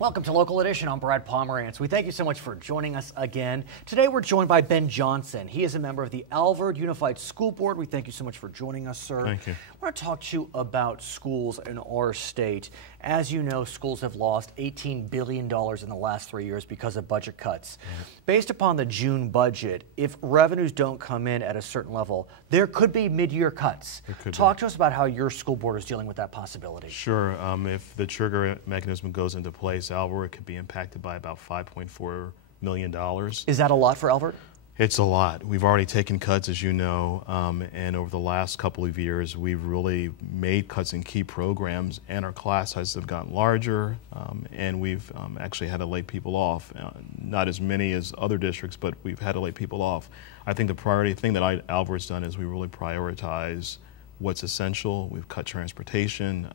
Welcome to Local Edition. I'm Brad Pomerantz. We thank you so much for joining us again. Today we're joined by Ben Johnson. He is a member of the Alvord Unified School Board. We thank you so much for joining us, sir. Thank you. I want to talk to you about schools in our state. As you know, schools have lost $18 billion in the last 3 years because of budget cuts. Based upon the June budget, if revenues don't come in at a certain level, there could be mid-year cuts. Talk to us about how your school board is dealing with that possibility. Sure. If the trigger mechanism goes into place, Alvord could be impacted by about $5.4 million. Is that a lot for Alvord? It's a lot. We've already taken cuts, as you know, and over the last couple of years, we've really made cuts in key programs, and our class sizes have gotten larger, and we've actually had to lay people off. Not as many as other districts, but we've had to lay people off. I think the priority thing that Alvord's done is we really prioritize what's essential. We've cut transportation,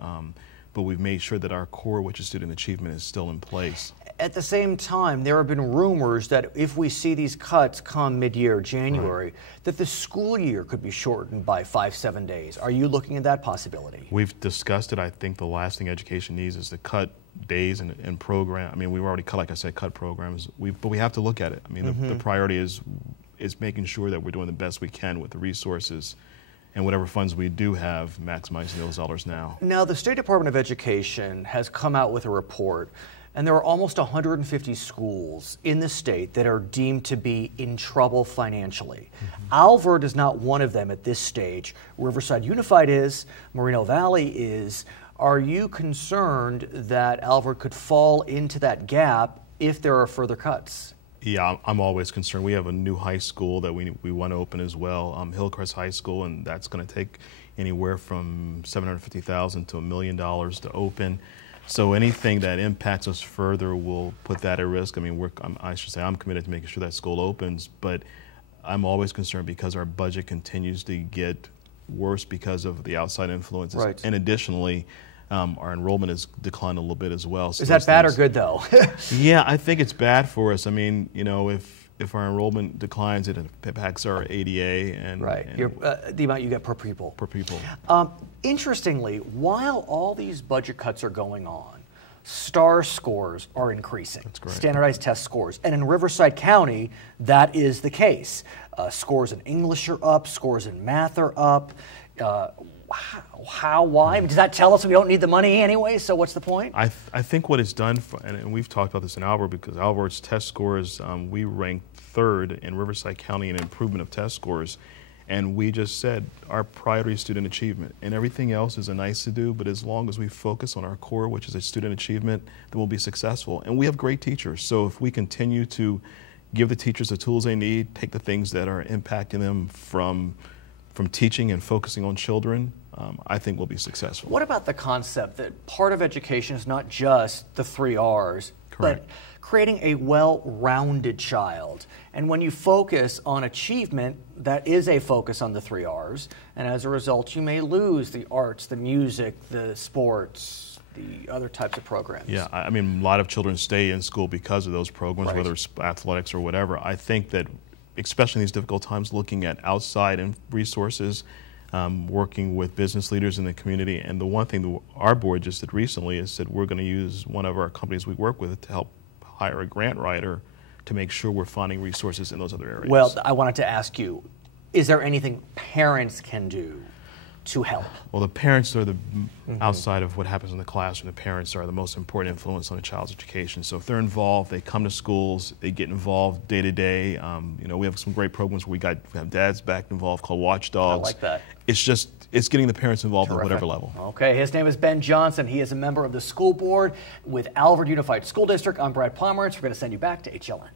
but we've made sure that our core, which is student achievement, is still in place. At the same time, there have been rumors that if we see these cuts come mid-year, January, that the school year could be shortened by 5-7 days. Are you looking at that possibility? We've discussed it. I think the last thing education needs is to cut days and program. I mean, we've already cut, like I said, cut programs. But we have to look at it. I mean, the priority is making sure that we're doing the best we can with the resources and whatever funds we do have, maximizing those dollars now. Now, the State Department of Education has come out with a report, and there are almost 150 schools in the state that are deemed to be in trouble financially. Alvord is not one of them at this stage. Riverside Unified is, Moreno Valley is. Are you concerned that Alvord could fall into that gap if there are further cuts? Yeah, I'm always concerned. We have a new high school that we want to open as well, Hillcrest High School, and that's going to take anywhere from $750,000 to $1 million to open. So anything that impacts us further will put that at risk. I mean, I'm committed to making sure that school opens, but I'm always concerned because our budget continues to get worse because of the outside influences. Right. And additionally, our enrollment has declined a little bit as well. So is that bad or good, though? Yeah, I think it's bad for us. I mean, you know, if our enrollment declines, it impacts our ADA and the amount you get per pupil. Per pupil. Interestingly, while all these budget cuts are going on, STAR scores are increasing. That's correct. Standardized test scores. And in Riverside County, that is the case. Scores in English are up, scores in math are up. Why? Does that tell us we don't need the money anyway, so what's the point? I think what it's done, and we've talked about this in Alvord, because Alvord's test scores, we ranked third in Riverside County in improvement of test scores. And we just said our priority is student achievement, and everything else is a nice to do, but as long as we focus on our core, which is a student achievement, then we'll be successful. And we have great teachers, so if we continue to give the teachers the tools they need, take the things that are impacting them from teaching and focusing on children, I think we'll be successful. What about the concept that part of education is not just the 3 R's, Correct. but creating a well-rounded child? And when you focus on achievement, that is a focus on the 3 R's, and as a result, you may lose the arts, the music, the sports, the other types of programs. Yeah, I mean, a lot of children stay in school because of those programs, whether it's athletics or whatever. I think that, especially in these difficult times, looking at outside resources, working with business leaders in the community. And the one thing that our board just did recently is that we're going to use one of our companies we work with to help hire a grant writer to make sure we're finding resources in those other areas. Well, I wanted to ask you, is there anything parents can do to help? Well, the parents are outside of what happens in the classroom, the parents are the most important influence on a child's education. So if they're involved, they come to schools, they get involved day to day. You know, we have some great programs where we have dads back involved called Watchdogs. I like that. It's getting the parents involved Terrific. at whatever level. Okay, his name is Ben Johnson. He is a member of the school board with Alvord Unified School District. I'm Brad Pomerantz. We're going to send you back to HLN.